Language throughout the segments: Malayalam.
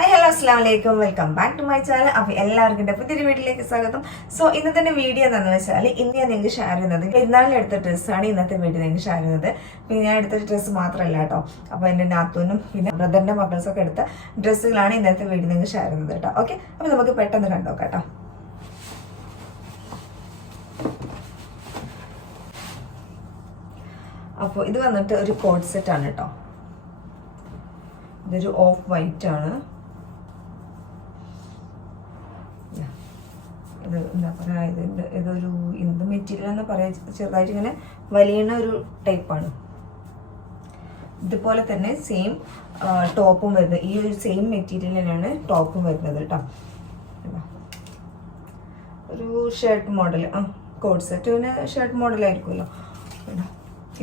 ഹായ് ഹലോ അസ്സാം വലൈക്കും welcome back to my channel അപ്പോൾ എല്ലാവർക്കും എന്റെ പുതിയൊരു വീട്ടിലേക്ക് സ്വാഗതം. സോ ഇന്നത്തെ വീഡിയോ എന്താണെന്ന് വെച്ചാൽ ഇന്ന് ഞാൻ നിങ്ങൾക്ക് ഷെയർ ചെയ്യുന്നത് പെരുന്നാളിൽ എടുത്ത ഡ്രസ്സാണ് ഇന്നത്തെ വീഡിയോ നിങ്ങൾക്ക് ഷെയർ ചെയ്യുന്നത്. പിന്നെ ഞാൻ എടുത്ത ഡ്രസ്സ് മാത്രമല്ല കേട്ടോ. അപ്പോൾ എന്റെ നാത്തൂനും പിന്നെ ബ്രദറിന്റെ മക്കൾസൊക്കെ എടുത്ത ഡ്രസ്സുകളാണ് ഇന്നത്തെ വീഡിയോ നിങ്ങൾക്ക് ഷെയർ ചെയ്യുന്നത് കേട്ടോ. ഓക്കെ അപ്പോൾ നമുക്ക് പെട്ടെന്ന് കണ്ടോ കേട്ടോ. അപ്പോൾ ഇത് വന്നിട്ട് ഒരു കോഡ് ആണ് കേട്ടോ. ഇതൊരു ഓഫ് വൈറ്റ് ആണ്. ഇത് എന്താ പറയുക ഇതൊരു എന്ത് മെറ്റീരിയൽ എന്ന് പറയാ ചെറുതായിട്ട് ഇങ്ങനെ വലിയണ ഒരു ടൈപ്പാണ് ഇതുപോലെ തന്നെ സെയിം ടോപ്പും വരുന്നത്. ഈ ഒരു സെയിം മെറ്റീരിയൽ തന്നെയാണ് ടോപ്പും വരുന്നത് കേട്ടോ. ഒരു ഷർട്ട് മോഡൽ ആ കോഡ് സെറ്റ് പിന്നെ ഷർട്ട് മോഡലായിരിക്കുമല്ലോ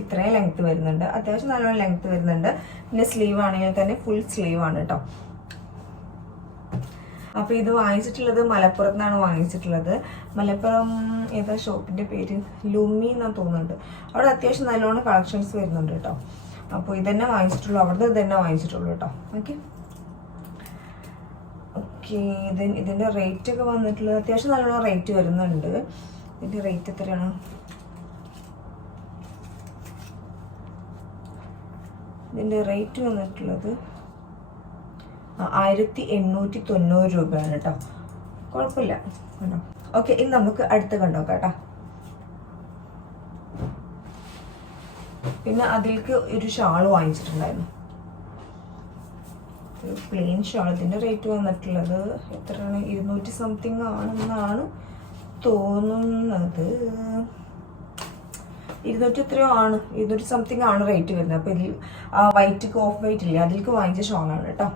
ഇത്രയും ലെങ്ത് വരുന്നുണ്ട്. അത്യാവശ്യം നല്ലോണം ലെങ്ത് വരുന്നുണ്ട്. പിന്നെ സ്ലീവ് ആണെങ്കിൽ തന്നെ ഫുൾ സ്ലീവ് ആണ് കേട്ടോ. അപ്പോൾ ഇത് വാങ്ങിച്ചിട്ടുള്ളത് മലപ്പുറത്ത് നിന്നാണ് വാങ്ങിച്ചിട്ടുള്ളത്. മലപ്പുറം ഏതാ ഷോപ്പിന്റെ പേര്? ലുമി എന്നാ തോന്നുന്നുണ്ട്. അവിടെ അത്യാവശ്യം നല്ലോണം കളക്ഷൻസ് വരുന്നുണ്ട് കേട്ടോ. അപ്പോൾ ഇതന്നെ വാങ്ങിച്ചിട്ടുള്ളൂ. അവിടുന്ന് ഇതന്നെ വാങ്ങിച്ചിട്ടുള്ളൂ കേട്ടോ. ഓക്കെ ഓക്കെ ഇത് ഇതിന്റെ റേറ്റ് ഒക്കെ വന്നിട്ടുള്ളത് അത്യാവശ്യം നല്ലോണം റേറ്റ് വരുന്നുണ്ട്. ഇതിന്റെ റേറ്റ് എത്രയാണ്? ഇതിന്റെ റേറ്റ് വന്നിട്ടുള്ളത് ആയിരത്തി എണ്ണൂറ്റി തൊണ്ണൂറ് രൂപയാണ് കേട്ടോ. കുഴപ്പമില്ല. കേട്ടോ ഓക്കെ ഇനി നമുക്ക് അടുത്ത് കണ്ടോ കേട്ടോ. പിന്നെ അതിലേക്ക് ഒരു ഷാൾ വാങ്ങിച്ചിട്ടുണ്ടായിരുന്നു. പ്ലെയിൻ ഷാൾ റേറ്റ് വന്നിട്ടുള്ളത് എത്രയാണ്? ഇരുന്നൂറ്റി സംതിങ് ആണെന്നാണ് തോന്നുന്നത്. ഇരുന്നൂറ്റി എത്രയോ ആണ്? ഇരുന്നൂറ്റി സംതിങ് ആണ് റേറ്റ് വരുന്നത്. അപ്പോൾ ഇതിൽ വൈറ്റ് ഓഫ് വൈറ്റ് ഇല്ലേ? അതിലേക്ക് വാങ്ങിച്ച ഷോളാണ് കേട്ടോ.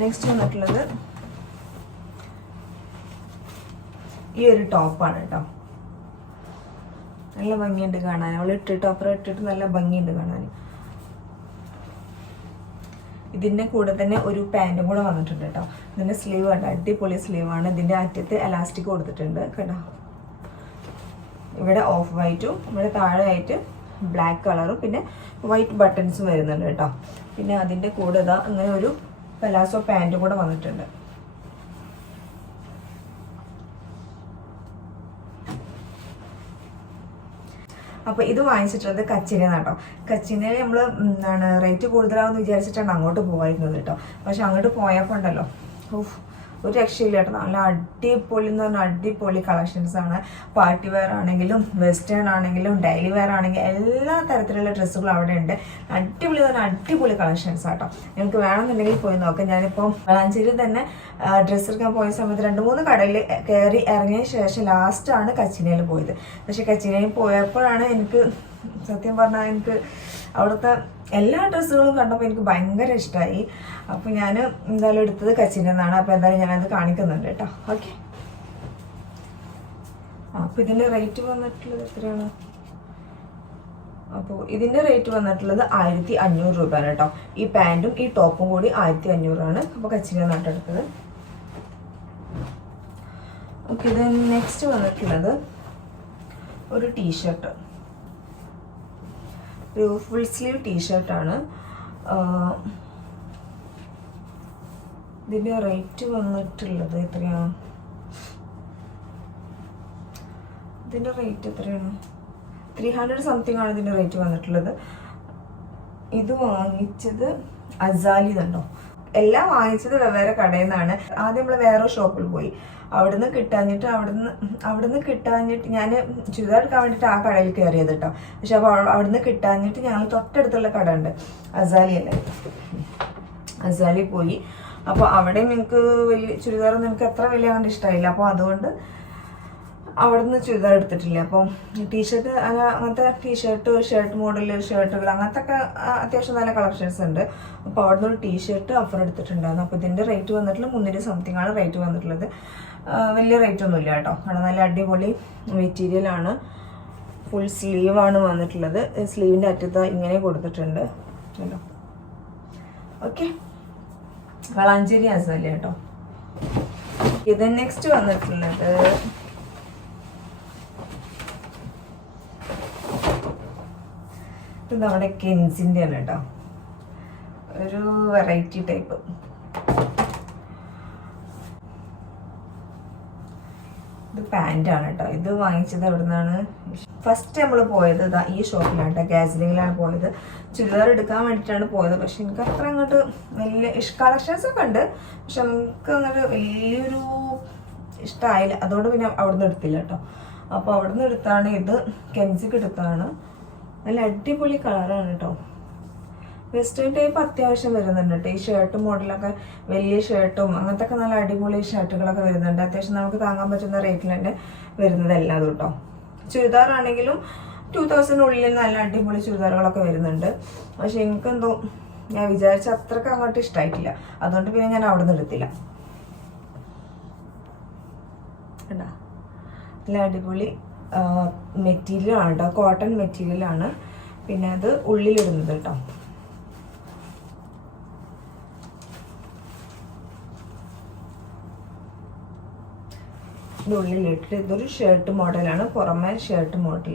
നെക്സ്റ്റ് വന്നിട്ടുള്ളത് ഈ ഒരു ടോപ്പാണ് കേട്ടോ നല്ല ഭംഗിയുണ്ട് കാണാൻ. അവൾ ഇട്ടിട്ട് അപ്പുറം ഇട്ടിട്ട് നല്ല ഭംഗിയുണ്ട് കാണാൻ. ഇതിന്റെ കൂടെ തന്നെ ഒരു പാന്റും കൂടെ വന്നിട്ടുണ്ട് കേട്ടോ ഇതിന്റെ സ്ലീവ് കണ്ട? അടിപൊളി സ്ലീവാണ് ആണ്. ഇതിന്റെ അറ്റത്ത് എലാസ്റ്റിക് കൊടുത്തിട്ടുണ്ട് കേട്ടോ ഇവിടെ ഓഫ് വൈറ്റും ഇവിടെ താഴെയായിട്ട് ബ്ലാക്ക് കളറും പിന്നെ വൈറ്റ് ബട്ടൺസും വരുന്നുണ്ട് കേട്ടോ പിന്നെ അതിന്റെ കൂടെ ഇതാ അങ്ങനെ ഒരു പെലാസോ പാന്റും കൂടെ വന്നിട്ടുണ്ട്. അപ്പോൾ ഇത് വാങ്ങിച്ചിട്ടുള്ളത് കച്ചിനെ കേട്ടോ കച്ചിനെ നമ്മൾ എന്താണ് റേറ്റ് കൂടുതലാവെന്ന് വിചാരിച്ചിട്ടാണ് അങ്ങോട്ട് പോകായിരുന്നത് കേട്ടോ പക്ഷെ അങ്ങോട്ട് പോയപ്പോൾ ഉണ്ടല്ലോ. ഓഹ് ഒരു രക്ഷയില്ല കേട്ടോ. നല്ല അടിപൊളി എന്ന് പറഞ്ഞാൽ അടിപൊളി കളക്ഷൻസ് ആണ്. പാർട്ടി വെയർ ആണെങ്കിലും വെസ്റ്റേൺ ആണെങ്കിലും ഡെയിലി വെയർ ആണെങ്കിലും എല്ലാ തരത്തിലുള്ള ഡ്രസ്സുകളും അവിടെ ഉണ്ട്. അടിപൊളി പറഞ്ഞാൽ അടിപൊളി കളക്ഷൻസ് ആട്ടോ. നിങ്ങൾക്ക് വേണമെന്നുണ്ടെങ്കിൽ പോയി നോക്കാം. ഞാനിപ്പോൾ വളാഞ്ചേരി തന്നെ ഡ്രസ്സ് എടുക്കാൻ പോയ സമയത്ത് രണ്ട് മൂന്ന് കടയിൽ കയറി ഇറങ്ങിയ ശേഷം ലാസ്റ്റാണ് കച്ചിനയിൽ പോയത്. പക്ഷെ കച്ചിനയിൽ പോയപ്പോഴാണ് എനിക്ക് സത്യം പറഞ്ഞാൽ എനിക്ക് അവിടുത്തെ എല്ലാ ഡ്രസ്സുകളും കണ്ടപ്പോൾ എനിക്ക് ഭയങ്കര ഇഷ്ടമായി അപ്പോൾ ഞാൻ എന്തായാലും എടുത്തത് കച്ചിനെന്നാണ് അപ്പോൾ എന്തായാലും ഞാനത് കാണിക്കുന്നുണ്ട് കേട്ടോ. ഓക്കെ. അപ്പോൾ ഇതിന്റെ റേറ്റ് വന്നിട്ടുള്ളത് എത്രയാണ്? അപ്പോൾ ഇതിന്റെ റേറ്റ് വന്നിട്ടുള്ളത് ആയിരത്തി അഞ്ഞൂറ് രൂപയാണ് കേട്ടോ. ഈ പാന്റും ഈ ടോപ്പും കൂടി ആയിരത്തി അഞ്ഞൂറാണ് അപ്പോൾ കച്ചിന്റെ നാട്ടെടുത്തത് ഓക്കെ ഇത് നെക്സ്റ്റ് വന്നിട്ടുള്ളത് ഒരു ടീഷർട്ട് ഒരു ഫുൾ സ്ലീവ് ടീഷർട്ടാണ് ഇതിന്റെ റേറ്റ് വന്നിട്ടുള്ളത് എത്രയാണ് ഇതിന്റെ റേറ്റ് എത്രയാണ്? ത്രീ ഹൺഡ്രഡ് സംതിങ് ആണ് ഇതിന്റെ റേറ്റ് വന്നിട്ടുള്ളത്. ഇത് വാങ്ങിച്ചത് അസാലി കണ്ടോ? എല്ലാം വാങ്ങിച്ചത് വെവ്വേറെ കടയിൽ നിന്നാണ് ആദ്യം നമ്മൾ വേറെ ഷോപ്പിൽ പോയി. അവിടുന്ന് കിട്ടാഞ്ഞിട്ട് അവിടുന്ന് അവിടുന്ന് കിട്ടാഞ്ഞിട്ട് ഞാൻ ചുരിദാർ എടുക്കാൻ വേണ്ടിയിട്ട് ആ കടയിൽ കയറിയത് കേട്ടോ പക്ഷെ അപ്പോൾ അവിടുന്ന് കിട്ടാഞ്ഞിട്ട് ഞങ്ങൾ തൊട്ടടുത്തുള്ള കട ഉണ്ട്. അസാലി അല്ലേ? അസാലി പോയി. അപ്പോൾ അവിടെ നിങ്ങൾക്ക് വലിയ ചുരിദാർ നിങ്ങൾക്ക് അത്ര വലിയ കണ്ട് ഇഷ്ടമായില്ല. അപ്പോൾ അതുകൊണ്ട് അവിടുന്ന് ചുരിദാർ എടുത്തിട്ടില്ല? അപ്പം ടീഷർട്ട് അങ്ങനത്തെ ടീഷർട്ട് ഷർട്ട് മോഡൽ ഷർട്ടുകൾ അങ്ങനത്തെ ഒക്കെ അത്യാവശ്യം നല്ല കളക്ഷൻസ് ഉണ്ട്. അപ്പോൾ അവിടുന്ന് ഒരു ടീഷർട്ട് ഓഫർ എടുത്തിട്ടുണ്ടായിരുന്നു. അപ്പോൾ ഇതിന്റെ റേറ്റ് വന്നിട്ടുള്ള മുന്നൂറ്റി സംതിങ് ആണ് റേറ്റ് വന്നിട്ടുള്ളത്. വലിയ റേറ്റ് ഒന്നുമില്ല കേട്ടോ. കാരണം നല്ല അടിപൊളി മെറ്റീരിയൽ ആണ്. ഫുൾ സ്ലീവ് ആണ് വന്നിട്ടുള്ളത്. സ്ലീവിന്റെ അറ്റത്ത് ഇങ്ങനെ കൊടുത്തിട്ടുണ്ട്. കേട്ടോ ഓക്കെ വളാഞ്ചേരി അസല്ലേ കേട്ടോ? ഇത് നെക്സ്റ്റ് വന്നിട്ടുള്ളത് ഇത് നമ്മുടെ കെൻസിന്റെ ആണ് കേട്ടോ. ഒരു വെറൈറ്റി ടൈപ്പ്. ഇത് പാന്റാണ് കേട്ടോ. ഇത് വാങ്ങിച്ചത് എവിടെ നിന്നാണ് ഫസ്റ്റ് നമ്മൾ പോയത് ഇതാ ഈ ഷോപ്പിലാണ് കേട്ടോ. ഗാസ്ലിങ്ങിലാണ് പോയത്. ചുരിദാർ എടുക്കാൻ വേണ്ടിയിട്ടാണ് പോയത്. പക്ഷെ എനിക്ക് അത്ര അങ്ങോട്ട് വലിയ ഇഷ് കളക്ഷൻസ് ഒക്കെ ഉണ്ട്. പക്ഷെ നമുക്ക് അങ്ങോട്ട് വലിയൊരു ഇഷ്ടമായില്ല അതുകൊണ്ട് പിന്നെ അവിടെ നിന്ന് എടുത്തില്ല കേട്ടോ. അപ്പോൾ അവിടെ നിന്ന് എടുത്താണ് ഇത്. കെൻസിക്ക് എടുത്താണ്. നല്ല അടിപൊളി കളറാണ് കേട്ടോ വെസ്റ്റേൺ ടൈപ്പ് അത്യാവശ്യം വരുന്നുണ്ട് കേട്ടോ ഈ ഷർട്ട് മോഡലൊക്കെ വലിയ ഷർട്ടും അങ്ങനത്തെ ഒക്കെ നല്ല അടിപൊളി ഷർട്ടുകളൊക്കെ വരുന്നുണ്ട്. അത്യാവശ്യം നമുക്ക് താങ്ങാൻ പറ്റുന്ന റേറ്റിൽ വരുന്നതെല്ലാം വരുന്നത് എല്ലാതും കേട്ടോ ചുരിദാറാണെങ്കിലും ടു തൗസൻഡിനുള്ളിൽ നല്ല അടിപൊളി ചുരിദാറുകളൊക്കെ വരുന്നുണ്ട്. പക്ഷെ എനിക്കെന്തോ ഞാൻ വിചാരിച്ച അത്രയ്ക്ക് അങ്ങോട്ട് ഇഷ്ടമായിട്ടില്ല അതുകൊണ്ട് പിന്നെ ഞാൻ അവിടെ നിന്ന് എടുത്തില്ല നല്ല അടിപൊളി മെറ്റീരിയൽ ആണ് കേട്ടോ കോട്ടൺ മെറ്റീരിയലാണ്. പിന്നെ അത് ഉള്ളിലിടുന്നത് കേട്ടോ ഉള്ളിലിട്ട് ഇതൊരു ഷർട്ട് മോഡലാണ് പുറമെ ഷർട്ട് മോഡൽ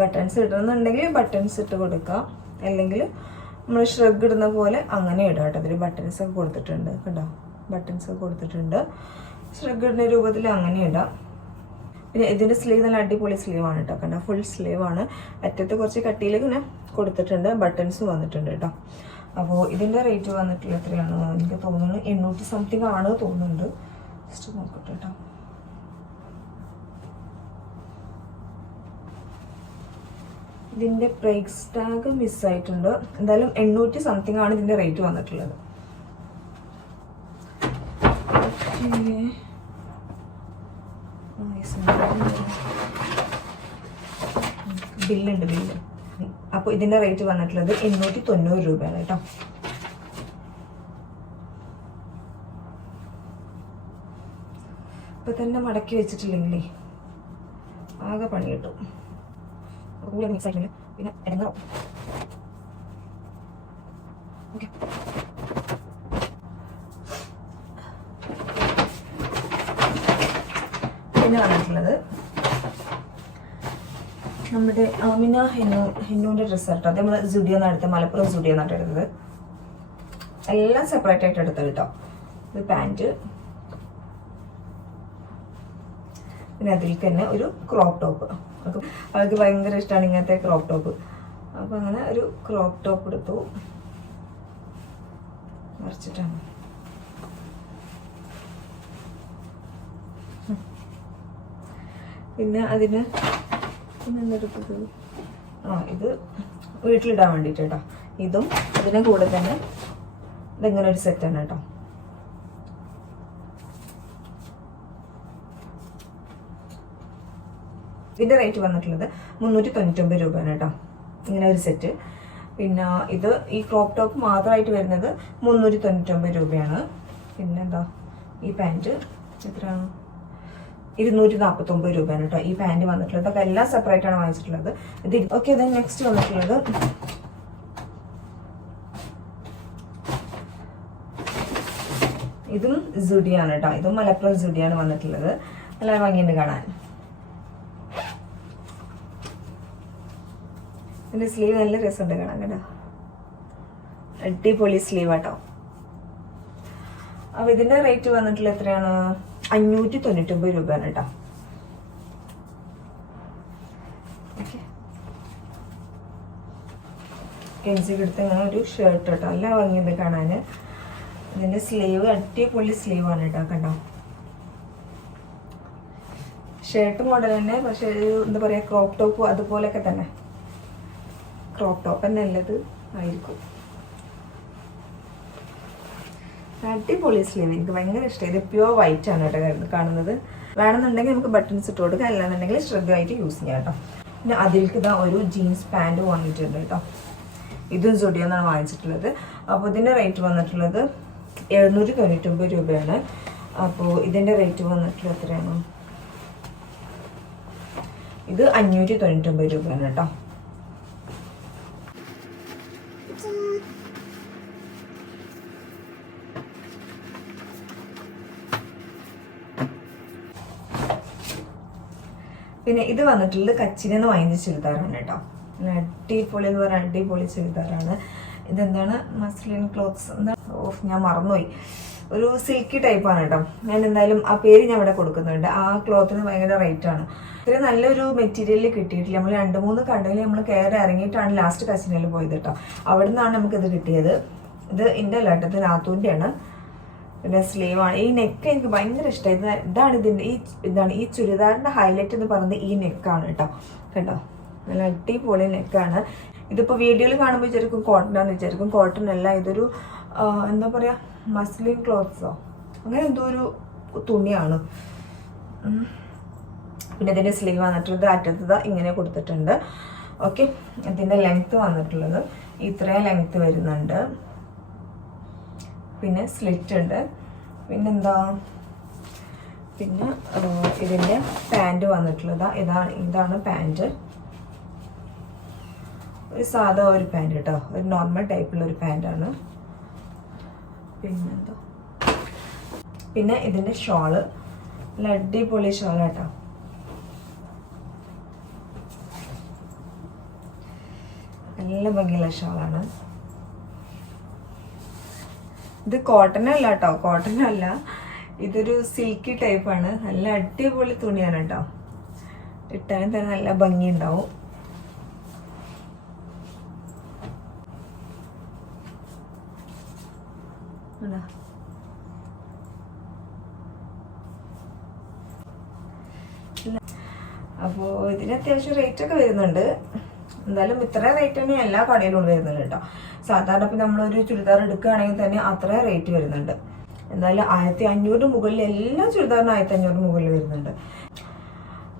ബട്ടൺസ് ഇടുന്നുണ്ടെങ്കിൽ ബട്ടൺസ് ഇട്ട് കൊടുക്കാം. അല്ലെങ്കിൽ നമ്മൾ ഷ്രഗ് ഇടുന്ന പോലെ അങ്ങനെ ഇടാം കേട്ടോ അതിൽ ബട്ടൺസ് ഒക്കെ കൊടുത്തിട്ടുണ്ട്. കേട്ടോ ബട്ടൺസ് ഒക്കെ കൊടുത്തിട്ടുണ്ട്. ഷ്രഗ് ഇടുന്ന രൂപത്തിൽ അങ്ങനെ ഇടാം. പിന്നെ ഇതിന്റെ സ്ലീവ് നല്ല അടിപൊളി സ്ലീവ് ആണ് കേട്ടോ കണ്ടോ? ഫുൾ സ്ലീവ് ആണ്. അറ്റത്ത് കുറച്ച് കട്ടിയിൽ ഇങ്ങനെ കൊടുത്തിട്ടുണ്ട്. ബട്ടൺസ് വന്നിട്ടുണ്ട് കേട്ടോ അപ്പോൾ ഇതിന്റെ റേറ്റ് വന്നിട്ടുള്ള എത്രയാണ്? എനിക്ക് തോന്നുന്നു എണ്ണൂറ്റി സംതിങ് ആണ് തോന്നുന്നുണ്ട്. ജസ്റ്റ് നോക്കട്ടെ കേട്ടോ ഇതിന്റെ പ്രൈസ് ടാഗ് മിസ്സായിട്ടുണ്ട് എന്തായാലും എണ്ണൂറ്റി സംതിങ് ആണ് ഇതിന്റെ റേറ്റ് വന്നിട്ടുള്ളത്. Okay. ബില്ലുണ്ട് ബില്ല്. അപ്പോൾ ഇതിന്റെ റേറ്റ് വന്നിട്ടുള്ളത് എണ്ണൂറ്റി തൊണ്ണൂറ് രൂപയാണ് കേട്ടോ. ഇപ്പൊ തന്നെ മടക്കി വെച്ചിട്ടില്ലെങ്കിലേ ആകെ പണി കിട്ടും. കൂടി മിക്സ് ആയിട്ടില്ല പിന്നെ ഇടങ്ങാറും ഓക്കെ പിന്നെ വന്നിട്ടുള്ളത് നമ്മുടെ അമിന ഹെന്നു ഹെന്നുവിന്റെ റിസൾട്ട് അത് നമ്മൾ സുഡിയോ നടത്തി മലപ്പുറം സുഡിയോ എന്നാണ് എല്ലാം സെപ്പറേറ്റ് ആയിട്ട് എടുത്തത് കേട്ടോ ഇത് പാന്റ് പിന്നെ അതിൽ തന്നെ ഒരു ക്രോപ്പ് ടോപ്പ് അവൾക്ക് ഭയങ്കര ഇഷ്ടമാണ് ഇങ്ങനത്തെ ക്രോപ്പ് ടോപ്പ് അപ്പോൾ അങ്ങനെ ഒരു ക്രോപ്പ് ടോപ്പ് എടുത്തു. മറിച്ചിട്ടാണ് പിന്നെ അതിന് ആ ഇത് വീട്ടിലിടാൻ വേണ്ടിയിട്ട് ഇതും അതിന്റെ കൂടെ തന്നെ ഇതിങ്ങനെ ഒരു സെറ്റാണ് കേട്ടോ ഇതിന്റെ റേറ്റ് വന്നിട്ടുള്ളത് മുന്നൂറ്റി തൊണ്ണൂറ്റൊമ്പത് രൂപയാണ് കേട്ടോ ഇങ്ങനെ ഒരു സെറ്റ് പിന്നെ ഇത് ഈ ക്രോപ്പ് ടോപ്പ് മാത്രമായിട്ട് വരുന്നത് മുന്നൂറ്റി തൊണ്ണൂറ്റൊമ്പത് രൂപയാണ്. പിന്നെന്താ? ഈ പാന്റ് എത്രയാണ്? ഇരുന്നൂറ്റി നാൽപ്പത്തൊമ്പത് രൂപയാണ് കേട്ടോ. ഈ പാന്റ് വന്നിട്ടുള്ളത്. അതൊക്കെ എല്ലാം സെപ്പറേറ്റ് ആണ് വാങ്ങിച്ചിട്ടുള്ളത്. ഇത് ഓക്കെ ദെൻ നെക്സ്റ്റ് വന്നിട്ടുള്ളത്. ഇതും സുഡിയാണ് കേട്ടോ. ഇതും മലപ്പുറം സുഡിയാണ് വന്നിട്ടുള്ളത്. നല്ല ഭംഗിയുണ്ട് കാണാൻ. ഇതിന്റെ സ്ലീവ് നല്ല രസമുണ്ട് കാണാൻ കേട്ടോ. അടിപൊളി സ്ലീവ് ആട്ടോ. അപ്പൊ ഇതിന്റെ റേറ്റ് വന്നിട്ടുള്ള എത്രയാണ്? അഞ്ഞൂറ്റി തൊണ്ണൂറ്റൊമ്പത് രൂപയാണ് കേട്ടോ. കെഞ്ചി എടുത്ത് ഇങ്ങനെ ഒരു ഷർട്ട് കേട്ടോ. അല്ല വാങ്ങിയത് കാണാൻ ഇതിന്റെ സ്ലീവ് അടിപൊളി സ്ലീവ് ആണ് കേട്ടോ കണ്ടോ. ഷർട്ട് മോഡൽ തന്നെ പക്ഷെ എന്താ പറയാ ക്രോപ്പ് ടോപ്പ് അതുപോലെയൊക്കെ തന്നെ. ക്രോപ്പ് ടോപ്പ് തന്നെ നല്ലത് ആയിരിക്കും. അടിപൊളി സ്ലീവ് എനിക്ക് ഭയങ്കര ഇഷ്ടമായി ഇത് പ്യുവർ വൈറ്റ് ആണ് കേട്ടോ കാണുന്നത്- വേണമെന്നുണ്ടെങ്കിൽ നമുക്ക് ബട്ടൺസ് ഇട്ട് കൊടുക്കാം. അല്ലാന്നുണ്ടെങ്കിൽ ശ്രദ്ധയായിട്ട് യൂസ് ചെയ്യാം കേട്ടോ. പിന്നെ അതിലേക്ക് ഇതാ ഒരു ജീൻസ് പാന്റ് വന്നിട്ടുണ്ട് കേട്ടോ. ഇതും സുഡിയോ എന്നാണ് വാങ്ങിച്ചിട്ടുള്ളത്. അപ്പോൾ ഇതിന്റെ റേറ്റ് വന്നിട്ടുള്ളത് എഴുന്നൂറ്റി തൊണ്ണൂറ്റൊമ്പത് രൂപയാണ്. അപ്പോൾ ഇതിന്റെ റേറ്റ് വന്നിട്ടുള്ളത് എത്രയാണ്? ഇത് അഞ്ഞൂറ്റി തൊണ്ണൂറ്റൊമ്പത് രൂപയാണ് കേട്ടോ. പിന്നെ ഇത് വന്നിട്ടുള്ളത് കച്ചിനെന്ന് വാങ്ങിച്ച ചുരിദാറാണ് കേട്ടോ. അടിപൊളി എന്ന് പറഞ്ഞാൽ അടിപൊളി ചുരിദാറാണ്. ഇതെന്താണ്? മസ്ലിൻ ക്ലോത്ത്സ് എന്താ? ഓഫ് ഞാൻ മറന്നുപോയി. ഒരു സിൽക്കി ടൈപ്പാണ് കേട്ടോ. ഞാൻ എന്തായാലും ആ പേര് ഞാൻ ഇവിടെ കൊടുക്കുന്നുണ്ട്. ആ ക്ലോത്തിന് ഭയങ്കര റേറ്റ് ആണ്. ഇത്ര നല്ലൊരു മെറ്റീരിയൽ കിട്ടിയിട്ടില്ല. നമ്മൾ രണ്ട് മൂന്ന് കടയിൽ നമ്മൾ കയറി ഇറങ്ങിയിട്ടാണ് ലാസ്റ്റ് കസിനിൽ പോയത് കേട്ടോ. അവിടെ നിന്നാണ് നമുക്കിത് കിട്ടിയത്. ഇത് എന്റെ അല്ല കേട്ടോ ഇത് പിന്നെ സ്ലീവ് ആണ്. ഈ നെക്ക് എനിക്ക് ഭയങ്കര ഇഷ്ടമായി ഇത് ഇതാണ് ഇതിന്റെ ഈ ഇതാണ് ഈ ചുരിദാറിന്റെ ഹൈലൈറ്റ് എന്ന് പറയുന്നത് ഈ നെക്കാണ് കേട്ടോ. കേട്ടോ നല്ല അടിപൊളി നെക്കാണ് ഇതിപ്പോൾ വീഡിയോയിൽ കാണുമ്പോൾ വിചാരിക്കും കോട്ടൺ ആണെന്ന് വിചാരിക്കും. കോട്ടൺ അല്ല ഇതൊരു എന്താ പറയുക മസ്ലിൻ ക്ലോത്ത്സോ അങ്ങനെ എന്തോ ഒരു തുണിയാണ്. പിന്നെ ഇതിന്റെ സ്ലീവ് വന്നിട്ടുള്ളത് അറ്റത്തത് ഇങ്ങനെ കൊടുത്തിട്ടുണ്ട്. ഓക്കെ ഇതിന്റെ ലെങ്ത്ത് വന്നിട്ടുള്ളത്. ഇത്രയും ലെങ്ത്ത് വരുന്നുണ്ട്. പിന്നെ സ്ലിറ്റ് ഉണ്ട്. പിന്നെന്താ? പിന്നെ ഇതിന്റെ പാന്റ് വന്നിട്ടുള്ളത്. ഇതാണ് ഇതാണ് പാന്റ് ഒരു സാധാ ഒരു പാന്റ് കേട്ടോ ഒരു നോർമൽ ടൈപ്പുള്ള ഒരു പാന്റാണ് പിന്നെന്താ? പിന്നെ ഇതിന്റെ ഷോൾ അടിപൊളി ഷോൾ കേട്ടോ നല്ല ഭംഗിയുള്ള ഷോളാണ് ഇത് കോട്ടൺ അല്ല കേട്ടോ കോട്ടൺ അല്ല ഇതൊരു സിൽക്കി ടൈപ്പാണ് നല്ല അടിപൊളി തുണിയാണ് കേട്ടോ ഇട്ടാലും തന്നെ നല്ല ഭംഗി ഉണ്ടാവും അപ്പോ അപ്പോൾ ഇതിന് അത്യാവശ്യം റേറ്റ് ഒക്കെ വരുന്നുണ്ട്. എന്തായാലും ഇത്ര റേറ്റ് തന്നെ എല്ലാ കടയിലും വരുന്നുണ്ട് കേട്ടോ. സാധാരണ ഇപ്പം നമ്മളൊരു ചുരിദാർ എടുക്കുകയാണെങ്കിൽ തന്നെ അത്ര റേറ്റ് വരുന്നുണ്ട്. എന്തായാലും ആയിരത്തി അഞ്ഞൂറിന് മുകളിൽ എല്ലാ ചുരിദാറിനും ആയിരത്തി അഞ്ഞൂറിന് മുകളിൽ വരുന്നുണ്ട്.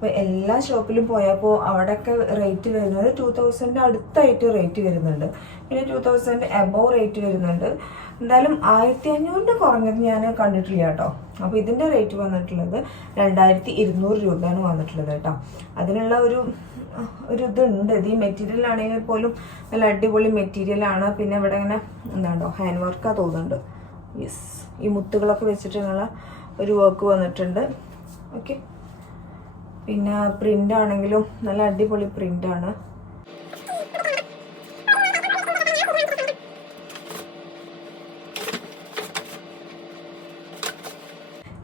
അപ്പോൾ എല്ലാ ഷോപ്പിലും പോയപ്പോൾ അവിടെയൊക്കെ റേറ്റ് വരുന്നത് ടു തൗസൻഡ് അടുത്തായിട്ട് റേറ്റ് വരുന്നുണ്ട്. പിന്നെ ടു തൗസൻഡ് എബോവ് റേറ്റ് വരുന്നുണ്ട്. എന്തായാലും ആയിരത്തി അഞ്ഞൂറിന്റെ കുറഞ്ഞത് ഞാൻ കണ്ടിട്ടില്ല കേട്ടോ. അപ്പോൾ ഇതിന്റെ റേറ്റ് വന്നിട്ടുള്ളത് രണ്ടായിരത്തി ഇരുന്നൂറ് രൂപയാണ് വന്നിട്ടുള്ളത് കേട്ടോ. അതിനുള്ള ഒരു ഒരു ഇതുണ്ട്. ഇത് ഈ മെറ്റീരിയൽ ആണെങ്കിൽ പോലും നല്ല അടിപൊളി മെറ്റീരിയലാണ് പിന്നെ ഇവിടെ ഇങ്ങനെ എന്താണ്ടോ ഹാൻഡ് വർക്കാണ് തോന്നുന്നുണ്ട്. യെസ് ഈ മുത്തുകളൊക്കെ വെച്ചിട്ടുള്ള ഒരു വർക്ക് വന്നിട്ടുണ്ട്. ഓക്കെ പിന്നെ പ്രിന്റ് ആണെങ്കിലും നല്ല അടിപൊളി പ്രിന്റ് ആണ്.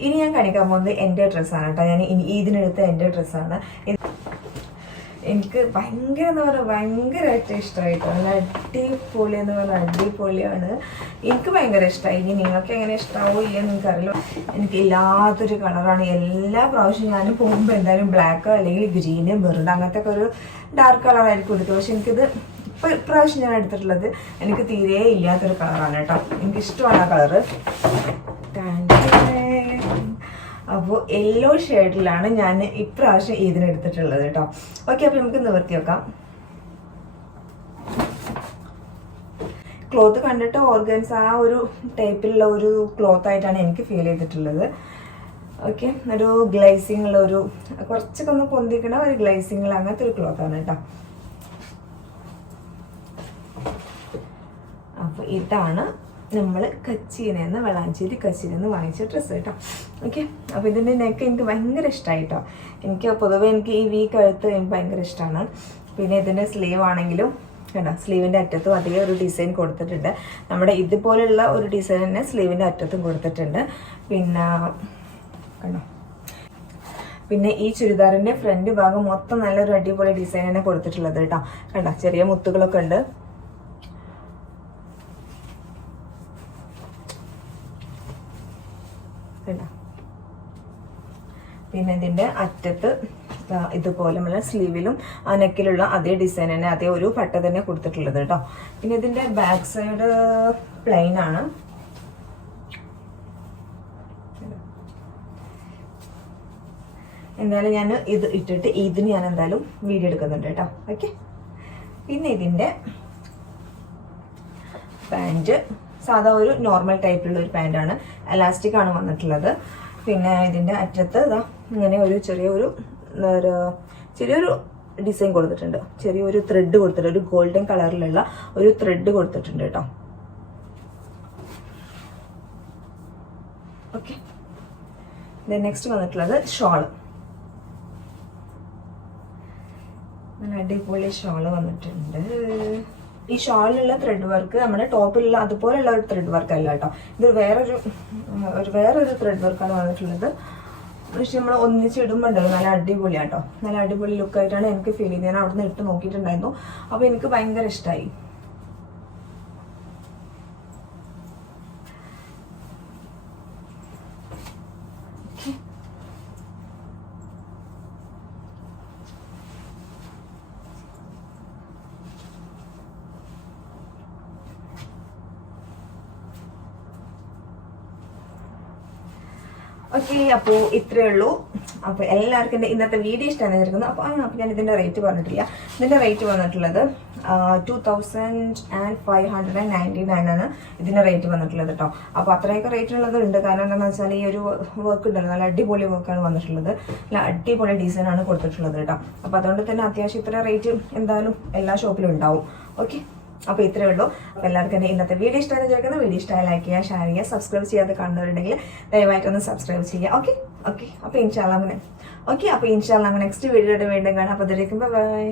ഇനി ഞാൻ കാണിക്കാൻ പോകുന്നത് എന്റെ ഡ്രസ്സാണ് കേട്ടോ. ഞാൻ ഇനി ഇതിനെടുത്ത എന്റെ ഡ്രസ്സാണ് എനിക്ക് ഭയങ്കര എന്ന് പറഞ്ഞാൽ ഭയങ്കരമായിട്ട് ഇഷ്ടമായിട്ട് നല്ല അടിപൊളി എന്ന് പറഞ്ഞാൽ അടിപൊളിയാണ്. എനിക്ക് ഭയങ്കര ഇഷ്ടമായി ഇനി നിങ്ങൾക്ക് എങ്ങനെ ഇഷ്ടമാവോ ഇല്ലെന്ന് നിങ്ങൾക്കറിയില്ല. എനിക്ക് ഇല്ലാത്തൊരു കളറാണ്. എല്ലാ പ്രാവശ്യവും ഞാൻ പോകുമ്പോൾ എന്തായാലും ബ്ലാക്ക് അല്ലെങ്കിൽ ഗ്രീന് മെറൂൺ അങ്ങനത്തെ ഒക്കെ ഒരു ഡാർക്ക് കളറായിരിക്കും എടുക്കുക. പക്ഷെ എനിക്കിത് ഇപ്പം ഇപ്രാവശ്യം ഞാൻ എടുത്തിട്ടുള്ളത് എനിക്ക് തീരെ ഇല്ലാത്തൊരു കളറാണ് കേട്ടോ. എനിക്ക് ഇഷ്ടമാണ് ആ കളറ് അപ്പോൾ യെല്ലോ ഷെയ്ഡിലാണ് ഞാൻ ഇപ്രാവശ്യം ഇതിനെടുത്തിട്ടുള്ളത് കേട്ടോ. ഓക്കെ അപ്പോൾ നമുക്ക് നിവർത്തി വെക്കാം. ക്ലോത്ത് കണ്ടിട്ട് ഓർഗൻസ് ആ ഒരു ടൈപ്പിലുള്ള ഒരു ക്ലോത്ത് ആയിട്ടാണ് എനിക്ക് ഫീൽ ചെയ്തിട്ടുള്ളത്. ഓക്കെ ഒരു ഗ്ലൈസിംഗ് ഉള്ള ഒരു കുറച്ചൊക്കെ ഒന്ന് പൊന്തിക്കണ ഒരു ഗ്ലൈസിംഗ് ഉള്ള അങ്ങനത്തെ ഒരു ക്ലോത്ത് ആണ് കേട്ടോ. അപ്പോൾ ഇതാണ് നമ്മൾ കച്ചീനെ നിന്ന് വളാഞ്ചേരി കച്ചീനെ നിന്ന് വാങ്ങിച്ച ഡ്രസ്സ് കേട്ടോ. ഓക്കെ അപ്പോൾ ഇതിന്റെ നെക്ക് എനിക്ക് ഭയങ്കര ഇഷ്ടമായി കേട്ടോ എനിക്ക് പൊതുവെ എനിക്ക് ഈ വീ കഴുത്ത് എനിക്ക് ഭയങ്കര ഇഷ്ടമാണ് പിന്നെ ഇതിന്റെ സ്ലീവ് ആണെങ്കിലും കേട്ടോ സ്ലീവിന്റെ അറ്റത്തും അതേ ഒരു ഡിസൈൻ കൊടുത്തിട്ടുണ്ട്. നമ്മുടെ ഇതുപോലെയുള്ള ഒരു ഡിസൈൻ തന്നെ സ്ലീവിന്റെ അറ്റത്തും കൊടുത്തിട്ടുണ്ട്. പിന്നെ കണ്ടോ? പിന്നെ ഈ ചുരിദാറിന്റെ ഫ്രണ്ട് ഭാഗം മൊത്തം നല്ലൊരു അടിപൊളി ഡിസൈൻ തന്നെ കൊടുത്തിട്ടുള്ളത് കേട്ടോ. കണ്ടോ? ചെറിയ മുത്തുകളൊക്കെ ഉണ്ട് കണ്ടോ പിന്നെ ഇതിന്റെ അറ്റത്ത് ഇതുപോലെ നമ്മളെ സ്ലീവിലും ആ നെക്കിലുള്ള അതേ ഡിസൈൻ തന്നെ അതേ ഒരു പട്ട തന്നെ കൊടുത്തിട്ടുള്ളത് കേട്ടോ പിന്നെ ഇതിന്റെ ബാക്ക് സൈഡ് പ്ലെയിൻ ആണ്. എന്തായാലും ഞാൻ ഇത് ഇട്ടിട്ട് ഇതിന് ഞാൻ എന്തായാലും വീഡിയോ എടുക്കുന്നുണ്ട് കേട്ടോ ഓക്കെ? പിന്നെ ഇതിന്റെ പാന്റ് സാധാ ഒരു നോർമൽ ടൈപ്പിലുള്ള ഒരു പാന്റാണ് എലാസ്റ്റിക് ആണ് വന്നിട്ടുള്ളത്. പിന്നെ ഇതിന്റെ അറ്റത്ത് ഇതാ ഇങ്ങനെ ഒരു ചെറിയൊരു ചെറിയൊരു ഡിസൈൻ കൊടുത്തിട്ടുണ്ട്. ചെറിയൊരു ത്രെഡ് കൊടുത്തിട്ടുണ്ട്. ഒരു ഗോൾഡൻ കളറിലുള്ള ഒരു ത്രെഡ് കൊടുത്തിട്ടുണ്ട് കേട്ടോ. ഓക്കെ നെക്സ്റ്റ് വന്നിട്ടുള്ളത് ഷോൾ നല്ല അടിപൊളി ഷോൾ വന്നിട്ടുണ്ട്. ഈ ഷോളിലുള്ള ത്രെഡ് വർക്ക് നമ്മുടെ ടോപ്പിലുള്ള അതുപോലെയുള്ള ഒരു ത്രെഡ് വർക്ക് അല്ല കേട്ടോ. ഇത് വേറൊരു ഒരു വേറൊരു ത്രെഡ് വർക്കാണ് വന്നിട്ടുള്ളത്. പക്ഷെ നമ്മൾ ഒന്നിച്ചിടുമ്പോൾ ഉണ്ടല്ലോ നല്ല അടിപൊളിയാണ് കേട്ടോ നല്ല അടിപൊളി ലുക്കായിട്ടാണ് എനിക്ക് ഫീൽ ചെയ്തത്. ഞാൻ അവിടെ നിന്ന് ഇട്ട് നോക്കിയിട്ടുണ്ടായിരുന്നു. അപ്പോൾ എനിക്ക് ഭയങ്കര ഇഷ്ടമായി അപ്പോൾ ഇത്രയേ ഉള്ളൂ. അപ്പോൾ എല്ലാവർക്കും എന്റെ ഇന്നത്തെ വീഡിയോ ഇഷ്ടമാണ് വിചാരിക്കുന്നു. അപ്പോൾ ആ അപ്പോൾ ഞാൻ ഇതിന്റെ റേറ്റ് പറഞ്ഞിട്ടില്ല. ഇതിന്റെ റേറ്റ് വന്നിട്ടുള്ളത് two thousand and five hundred and ninety nine ആണ് ഇതിന്റെ റേറ്റ് വന്നിട്ടുള്ളത് കേട്ടോ അപ്പോൾ അത്രയൊക്കെ റേറ്റ് ഉള്ളത് ഉണ്ട്. കാരണം എന്താണെന്ന് വെച്ചാൽ ഈ ഒരു വർക്ക് ഉണ്ടല്ലോ നല്ല അടിപൊളി വർക്കാണ് വന്നിട്ടുള്ളത്. നല്ല അടിപൊളി ഡിസൈനാണ് കൊടുത്തിട്ടുള്ളത് കേട്ടോ അപ്പോൾ അതുകൊണ്ട് തന്നെ അത്യാവശ്യം ഇത്ര റേറ്റ് എന്തായാലും എല്ലാ ഷോപ്പിലും ഉണ്ടാവും. ഓക്കെ അപ്പോൾ ഇത്രയേ ഉള്ളൂ. അപ്പോൾ എല്ലാവർക്കും തന്നെ ഇന്നത്തെ വീഡിയോ ഇഷ്ടമായി ചോദിക്കുന്നത് വീഡിയോ ഇഷ്ടമായി ലൈക്ക് ചെയ്യുക ഷെയർ ചെയ്യുക സബ്സ്ക്രൈബ് ചെയ്യാതെ കാണുന്നവരുണ്ടെങ്കിൽ ദയവായിട്ടൊന്ന് സബ്സ്ക്രൈബ് ചെയ്യുക. ഓക്കെ ഓക്കെ അപ്പോൾ ഇൻഷാല്ലാം അങ്ങനെ ഓക്കെ അപ്പോൾ ഇൻഷാല്ലാം നെക്സ്റ്റ് വീഡിയോയുടെ വീണ്ടും കാണാം. അപ്പോൾ ബൈ